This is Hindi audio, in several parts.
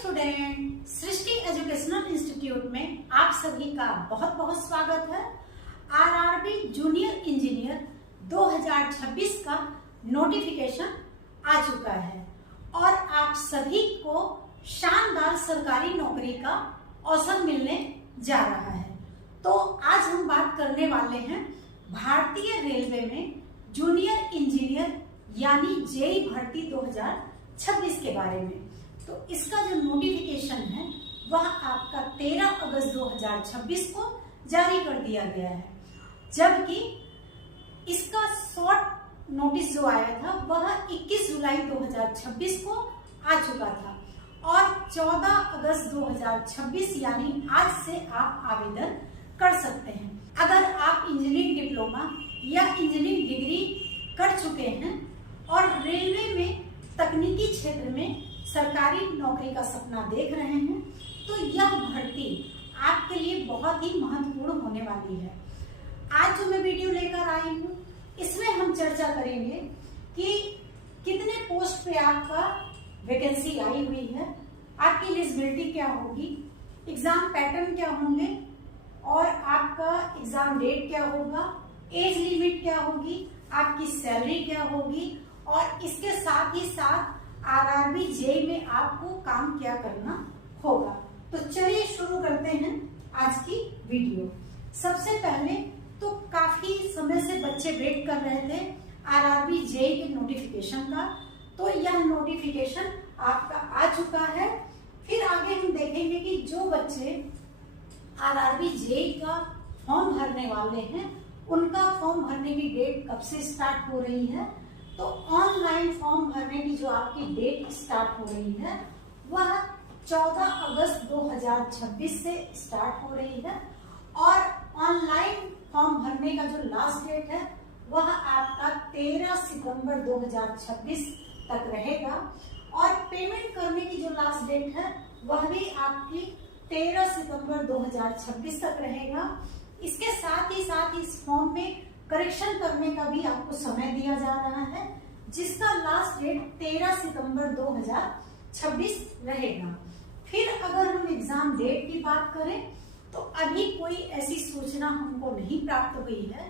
स्टूडेंट, सृष्टि एजुकेशनल इंस्टीट्यूट में आप सभी का बहुत बहुत स्वागत है। आरआरबी जूनियर इंजीनियर 2026 का नोटिफिकेशन आ चुका है और आप सभी को शानदार सरकारी नौकरी का अवसर मिलने जा रहा है। तो आज हम बात करने वाले हैं भारतीय रेलवे में जूनियर इंजीनियर यानी जेई भर्ती 2026 के बारे में। तो इसका जो नोटिफिकेशन है वह आपका 13 अगस्त 2026 को जारी कर दिया गया है, जबकि इसका शॉर्ट नोटिस जो आया था वह 21 जुलाई 2026 को आ चुका था और 14 अगस्त 2026 यानी आज से आप आवेदन कर सकते हैं। अगर आप इंजीनियरिंग डिप्लोमा या इंजीनियरिंग डिग्री कर चुके हैं और रेलवे में तकनीकी क्षेत्र में सरकारी नौकरी का सपना देख रहे हैं तो यह भर्ती आपके लिए बहुत ही महत्वपूर्ण होने वाली है। आज जो मैं वीडियो लेकर आई हूँ इसमें हम चर्चा करेंगे कि कितने पोस्ट पे आपका वैकेंसी आई हुई है, आपकी एलिजिबिलिटी क्या होगी, एग्जाम पैटर्न क्या होंगे और आपका एग्जाम डेट क्या होगा, एज लिमिट क्या होगी, आपकी सैलरी क्या होगी और इसके साथ ही साथ आरआरबी जेई में आपको काम क्या करना होगा। तो चलिए शुरू करते हैं आज की वीडियो। सबसे पहले तो काफी समय से बच्चे वेट कर रहे थे आरआरबी जेई के नोटिफिकेशन का, तो यह नोटिफिकेशन आपका आ चुका है। फिर आगे हम देखेंगे कि जो बच्चे आरआरबी जेई का फॉर्म भरने वाले हैं उनका फॉर्म भरने की डेट कब से स्टार्ट हो रही है। तो ऑनलाइन फॉर्म भरने की जो आपकी डेट स्टार्ट हो रही है वह 14 अगस्त 2026 से स्टार्ट हो रही है और ऑनलाइन फॉर्म भरने का जो लास्ट डेट है वह आपका 13 सितंबर 2026 तक रहेगा और पेमेंट करने की जो लास्ट डेट है वह भी आपकी 13 सितंबर 2026 तक रहेगा। इसके साथ ही इस फॉर्म में करेक्शन करने का भी आपको समय दिया जा रहा है, जिसका लास्ट डेट 13 सितंबर 2026 रहेगा। फिर अगर हम एग्जाम डेट की बात करें तो अभी कोई ऐसी सूचना हमको नहीं प्राप्त हुई है।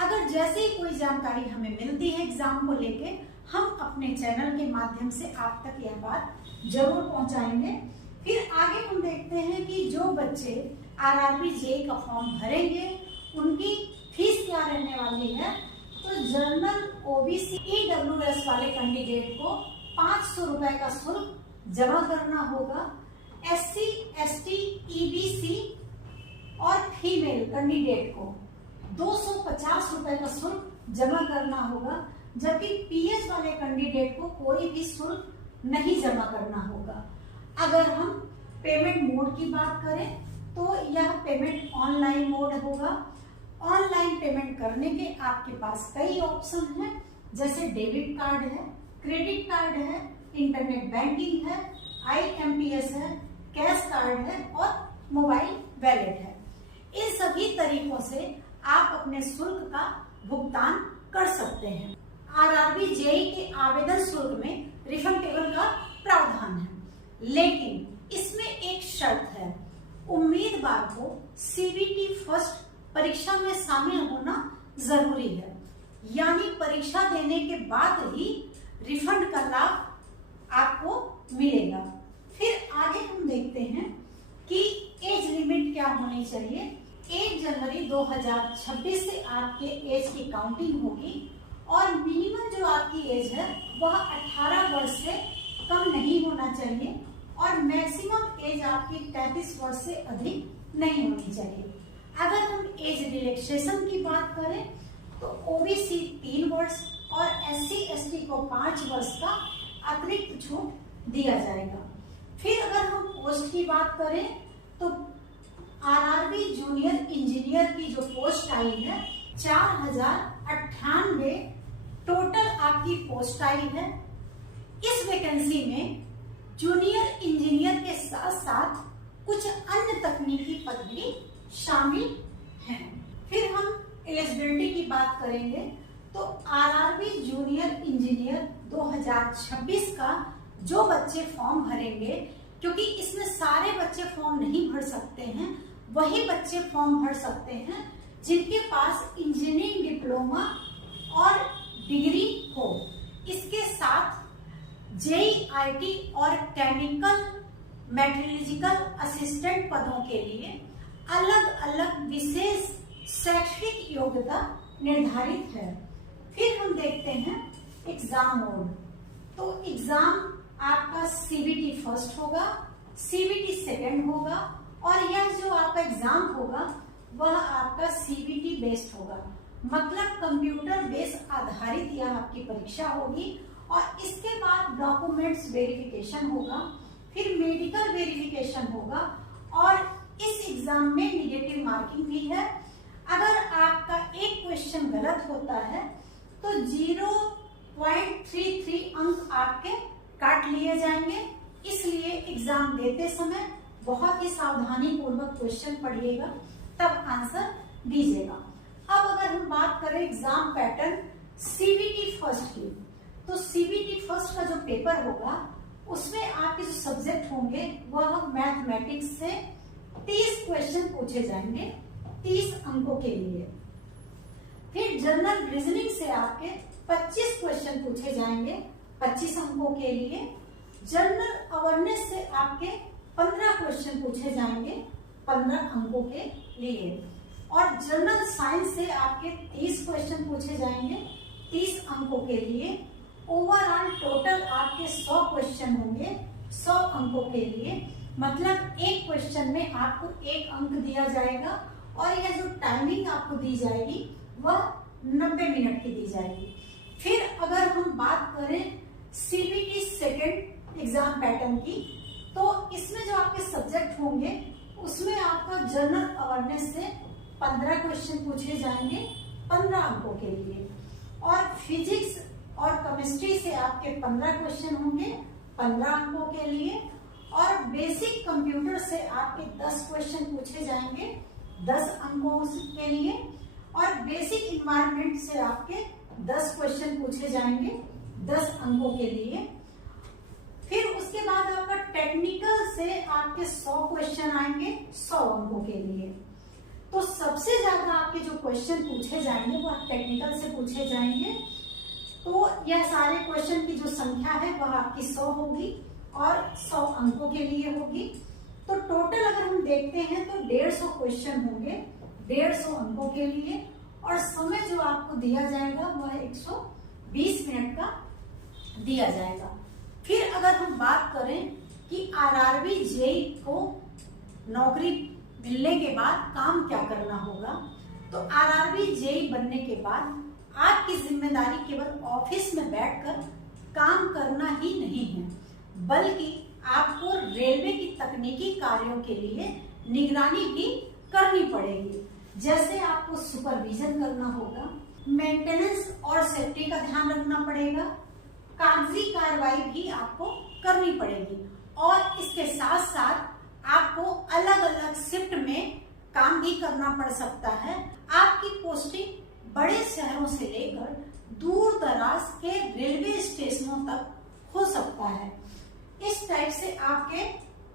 अगर जैसे ही कोई जानकारी हमें मिलती है एग्जाम को लेके हम अपने चैनल के माध्यम से आप तक यह बात जरूर पहुंचाएंगे। फिर आगे हम देखते हैं कि जो बच्चे आरआरबी जेई का फॉर्म भरेंगे उनकी फीस क्या रहने वाली है। तो जनरल ओबीसी ईडब्ल्यूएस वाले कैंडिडेट को 500 रुपए का शुल्क जमा करना होगा। एससी एसटी ईबीसी और फीमेल कैंडिडेट को 250 रुपए का शुल्क जमा करना होगा, जबकि पीएच वाले कैंडिडेट को कोई भी शुल्क नहीं जमा करना होगा। अगर हम पेमेंट मोड की बात करें तो यह पेमेंट ऑनलाइन मोड होगा। ऑनलाइन पेमेंट करने के आपके पास कई ऑप्शन हैं, जैसे डेबिट कार्ड है, क्रेडिट कार्ड है, इंटरनेट बैंकिंग है, आईएमपीएस है, कैश कार्ड है और मोबाइल वैलेट है। इन सभी तरीकों से आप अपने शुल्क का भुगतान कर सकते हैं। आरआरबी जेई के आवेदन शुल्क में रिफंडेबल का प्रावधान है, लेकिन इसमें एक शर्त है, उम्मीदवार को सीबीटी फर्स्ट परीक्षा में शामिल होना जरूरी है, यानी परीक्षा देने के बाद ही रिफंड का लाभ आपको मिलेगा। फिर आगे हम देखते हैं कि एज लिमिट क्या होनी चाहिए। 1 जनवरी 2026 से आपके एज की काउंटिंग होगी और मिनिमम जो आपकी एज है वह 18 वर्ष से कम नहीं होना चाहिए और मैक्सिमम एज आपकी 33 वर्ष से अधिक नहीं होनी चाहिए। अगर हम एज रिलैक्सेशन की बात करें तो ओबीसी 3 वर्ष और एससी एसटी को 5 वर्ष का अतिरिक्त छूट दिया जाएगा। फिर अगर हम पोस्ट की बात करें तो आरआरबी जूनियर इंजीनियर की जो पोस्ट आई है 4098 टोटल आपकी पोस्ट आई है। इस वैकेंसी में जूनियर इंजीनियर के साथ साथ कुछ अन्य तकनीकी पद भी शामिल हैं। फिर हम एलिजिबिलिटी की बात करेंगे तो आरआरबी जूनियर इंजीनियर 2026 का जो बच्चे फॉर्म भरेंगे क्योंकि इसमें सारे बच्चे फॉर्म नहीं भर सकते हैं, वही बच्चे फॉर्म भर सकते हैं जिनके पास इंजीनियरिंग डिप्लोमा और डिग्री हो। इसके साथ JEIT और केमिकल मेट्रोलॉजिकल असिस्टेंट पदों के लिए अलग अलग विशेष शैक्षणिक योग्यता निर्धारित है। फिर हम देखते हैं एग्जाम मोड। तो एग्जाम आपका CBT फर्स्ट होगा, CBT सेकंड होगा और यह जो आपका एग्जाम होगा वह आपका CBT बेस्ड होगा, मतलब कंप्यूटर बेस आधारित यह आपकी परीक्षा होगी। और इसके बाद डॉक्यूमेंट्स वेरिफिकेशन होगा, फिर मेडिकल वेरिफिकेशन होगा और इस एग्जाम में निगेटिव मार्किंग भी है। अगर आपका एक क्वेश्चन गलत होता है तो 0.33 अंक आपके काट लिए जाएंगे। इसलिए एग्जाम देते समय बहुत ही सावधानी पूर्वक क्वेश्चन पढ़िएगा, तब आंसर दीजिएगा। अब अगर हम बात करें एग्जाम पैटर्न CBT फर्स्ट की, तो CBT फर्स्ट का जो पेपर होगा उसमें आपके जो सब्जेक्ट होंगे वह मैथमेटिक्स से 30 क्वेश्चन पूछे जाएंगे 30 अंकों के लिए। फिर जनरल रीजनिंग से आपके 25 क्वेश्चन पूछे जाएंगे 25 अंकों के लिए। जनरल अवेयरनेस से आपके 15 क्वेश्चन पूछे जाएंगे 15 अंकों के लिए। और जनरल साइंस से आपके 30 क्वेश्चन पूछे जाएंगे 30 अंकों के लिए। ओवरऑल टोटल आपके 100 क्वेश्चन होंगे 100 अंकों के लिए, मतलब एक क्वेश्चन में आपको 1 अंक दिया जाएगा और यह जो टाइमिंग आपको दी जाएगी वह 90 मिनट की दी जाएगी। फिर अगर हम बात करें CBT सेकंड एग्जाम पैटर्न की, तो इसमें जो आपके सब्जेक्ट होंगे उसमें आपका जनरल अवेयरनेस से 15 क्वेश्चन पूछे जाएंगे 15 अंकों के लिए। और फिजिक्स और केमिस्ट्री से आपके 15 क्वेश्चन होंगे 15 अंकों के लिए। और बेसिक कंप्यूटर से आपके 10 क्वेश्चन पूछे जाएंगे 10 अंकों के लिए। और बेसिक इन्वायरमेंट से आपके 10 क्वेश्चन पूछे जाएंगे 10 अंकों के लिए। फिर उसके बाद आपका टेक्निकल से आपके 100 क्वेश्चन आएंगे 100 अंकों के लिए। तो सबसे ज्यादा आपके जो क्वेश्चन पूछे जाएंगे वह टेक्निकल से पूछे जाएंगे। तो यह सारे क्वेश्चन की जो संख्या है वह आपकी 100 होगी और 100 अंकों के लिए होगी। तो टोटल अगर हम देखते हैं तो 150 क्वेश्चन होंगे 150 अंकों के लिए। और समय जो आपको दिया जाएगा वह 120 मिनट का दिया जाएगा। फिर अगर हम बात करें कि RRB JEE को नौकरी मिलने के बाद काम क्या करना होगा, तो RRB JEE बनने के बाद आपकी जिम्मेदारी केवल ऑफिस में बैठकर काम करना ही नहीं है, बल्कि आपको रेलवे की तकनीकी कार्यों के लिए निगरानी भी करनी पड़ेगी। जैसे आपको सुपरविजन करना होगा, मेंटेनेंस और सेफ्टी का ध्यान रखना पड़ेगा, कागजी कार्रवाई भी आपको करनी पड़ेगी। और इसके साथ साथ आपको अलग अलग शिफ्ट में काम भी करना पड़ सकता है। आपकी पोस्टिंग बड़े शहरों से लेकर दूर दराज के रेलवे स्टेशनों तक हो सकता है। इस टाइप से आपके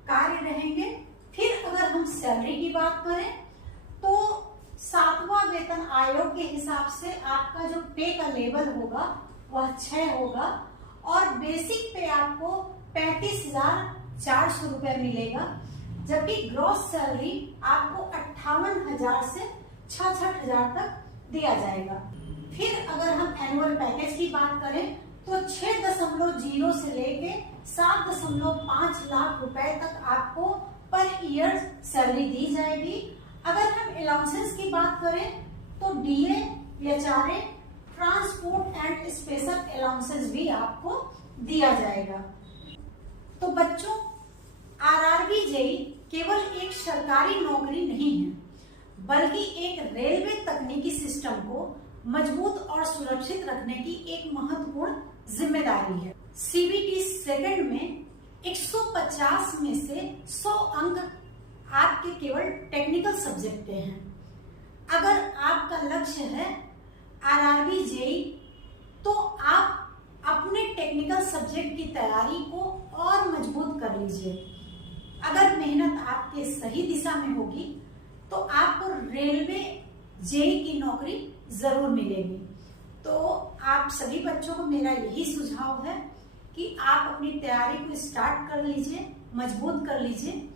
कार्य रहेंगे। फिर अगर हम सैलरी की बात करें तो 7वां वेतन आयोग के हिसाब से आपका जो पे का लेवल होगा वह 6 होगा और बेसिक पे आपको 35,400 रुपए मिलेगा, जबकि ग्रॉस सैलरी आपको 58,000 से 66,000 तक दिया जाएगा। फिर अगर हम एनुअल पैकेज की बात करें तो 6.0 से लेके 7.5 लाख रुपए तक आपको पर ईयर सैलरी दी जाएगी। अगर हम अलाउंसेस की बात करें तो DA, HRA, transport and special allowances भी आपको दिया जाएगा। तो बच्चों, RRB JEE केवल एक सरकारी नौकरी नहीं है, बल्कि एक रेलवे तकनीकी सिस्टम को मजबूत और सुरक्षित रखने की एक महत्वपूर्ण जिम्मेदारी है। CBT सेकंड में 150 में से 100 अंक आपके केवल टेक्निकल सब्जेक्ट के हैं। अगर आपका लक्ष्य है RRB JEE, तो आप अपने टेक्निकल सब्जेक्ट की तैयारी को और मजबूत कर लीजिए। अगर मेहनत आपके सही दिशा में होगी तो आपको रेलवे जेई की नौकरी जरूर मिलेगी। तो आप सभी बच्चों को मेरा यही सुझाव है कि आप अपनी तैयारी को स्टार्ट कर लीजिए, मजबूत कर लीजिए।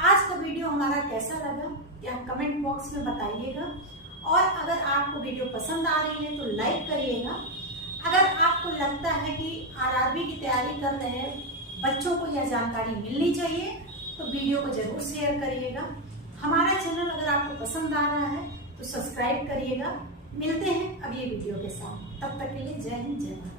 आज का वीडियो हमारा कैसा लगा ये आप कमेंट बॉक्स में बताइएगा, और अगर आपको वीडियो पसंद आ रही है तो लाइक करिएगा। अगर आपको लगता है कि आरआरबी की तैयारी कर रहे बच्चों को यह जानकारी मिलनी चाहिए तो वीडियो को जरूर शेयर करिएगा। हमारा चैनल अगर आपको पसंद आ रहा है तो सब्सक्राइब करिएगा। मिलते हैं अगले वीडियो के साथ, तब तक के लिए जय हिंद जय भारत।